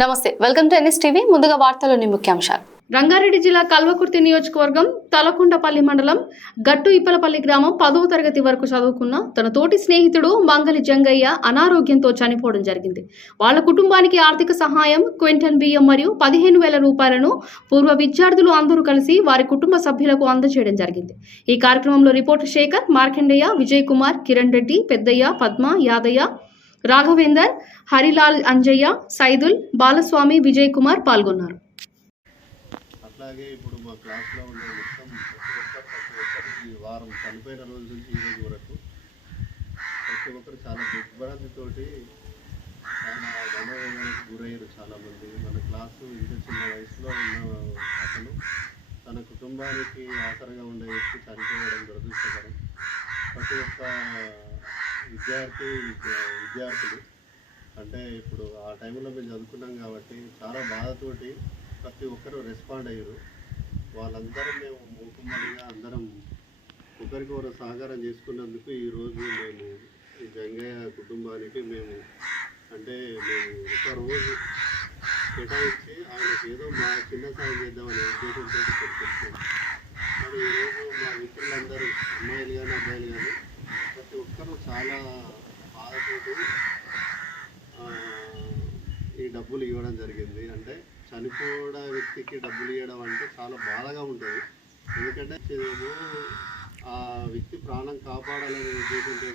నమస్తే, welcome to NS TV. ముందుగా వార్తల్లోని ముఖ్యాంశాలు. రంగారెడ్డి జిల్లా కల్వకుర్తి నియోజకవర్గం తలకుంటపల్లి మండలం గట్టు ఇప్పలపల్లి గ్రామం 10వ తరగతి వరకు చదువుకున్న తన తోటి స్నేహితుడు మంగలి జంగయ్య అనారోగ్యంతో చనిపోవడం జరిగింది. వాళ్ళ కుటుంబానికి ఆర్థిక సహాయం క్వింటన్ బియ్యం మరియు 15,000 రూపాయలను పూర్వ విద్యార్థులు అందరూ కలిసి వారి కుటుంబ సభ్యులకు అందజేయడం జరిగింది. ఈ కార్యక్రమంలో రిపోర్టర్ శేఖర్, మార్కండేయ, విజయ్ కుమార్, కిరణ్ రెడ్డి, పెద్దయ్య, పద్మ, యాదయ్య, రాఘవేందర్, హరిలాల్, అంజయ్య, సైదుల్, బాలస్వామి, విజయ్ కుమార్ పాల్గొన్నారు. అట్లాగే ఇప్పుడు మా క్లాస్లో ఉన్న మొత్తం ప్రతి ఒక్కరికి ఈ వారం చనిపోయిన రోజు నుంచి ఈ రోజు వరకు ప్రతి ఒక్కరు చాలా దిగ్భ్రాంతితోటి చాలా మనోవేదనకు గురయ్యారు. చాలామంది మన క్లాసు ఇంత చిన్న వయసులో ఉన్న అతను తన కుటుంబానికి ఆసరగా ఉండే వ్యక్తి చనిపోవడం దురదృష్టకరం. ప్రతి ఒక్క విద్యార్థులు అంటే ఇప్పుడు ఆ టైంలో మేము చదువుకున్నాం కాబట్టి చాలా బాధతోటి ప్రతి ఒక్కరు రెస్పాండ్ అయ్యారు. వాళ్ళందరం మేము మూకుమ్మడిగా అందరం ఒకరికొకరు సహకారం చేసుకున్నందుకు ఈరోజు మేము ఈ జంగయ్య కుటుంబానికి మేము ఒక రోజు కేటాయించి ఆయనకు ఏదో మా చిన్న సాయం చేద్దామనే ఉద్దేశంతో పెట్టుకుంటున్నాం. మరి ఈరోజు మా మిత్రులందరూ అమ్మాయిలు కానీ అబ్బాయిలు కానీ ప్రతి ఒక్కరూ చాలా బాధతోటి ఈ డబ్బులు ఇవ్వడం జరిగింది. అంటే చనిపోయిన వ్యక్తికి డబ్బులు ఇవ్వడం అంటే చాలా బాధగా ఉంటుంది. ఎందుకంటే ఆ వ్యక్తి ప్రాణం కాపాడాలనే ఉద్దేశంతో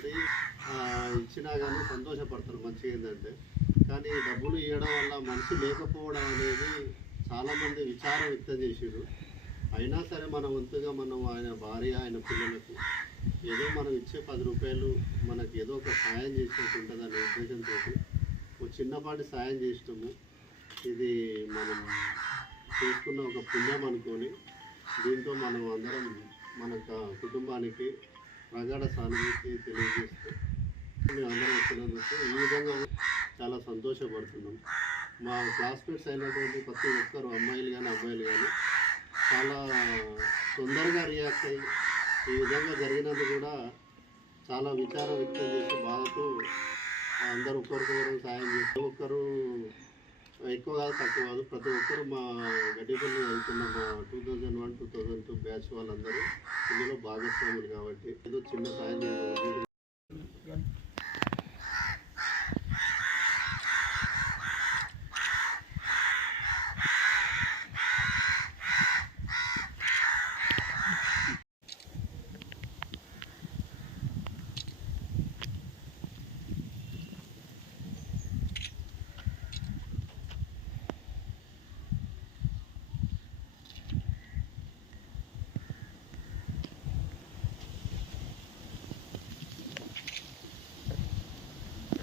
ఇచ్చినా కానీ సంతోషపడతారు. మంచిగా ఏంటంటే కానీ డబ్బులు ఇవ్వడం వల్ల మనిషి లేకపోవడం అనేది చాలామంది విచారం వ్యక్తం చేసారు. అయినా సరే మన వంతుగా మనం ఆయన భార్య, ఆయన పిల్లలకు ఏదో మనం ఇచ్చే 10 రూపాయలు మనకి ఏదో ఒక సాయం చేసినట్టు ఉంటుంది అనే ఉద్దేశంతో ఒక చిన్నపాటి సాయం చేసినాము. ఇది మనం చేసుకున్న ఒక పుణ్యం అనుకొని దీంతో మనం అందరం మన కుటుంబానికి ప్రగాఢ సానుభూతి తెలియజేస్తూ మేము అందరం వచ్చినందుకు ఈ విధంగా చాలా సంతోషపడుతున్నాం. మా క్లాస్మేట్స్ అయినటువంటి ప్రతి ఒక్కరు అమ్మాయిలు కానీ అబ్బాయిలు కానీ చాలా తొందరగా రియాక్ట్ అయ్యి ఈ విధంగా జరిగినందుకు కూడా చాలా విచారం వ్యక్తం చేసి బాధతో అందరూ ఒకరికొకరు సాయం చేస్తూ ఒక్కరు ఎక్కువ కాదు తక్కువ కాదు ప్రతి ఒక్కరు మా గడ్డిపల్లి వెళ్తున్న మా 2001-2002 బ్యాచ్ వాళ్ళందరూ ఇందులో భాగస్వాములు కాబట్టి ఏదో చిన్న సాయం చేయడం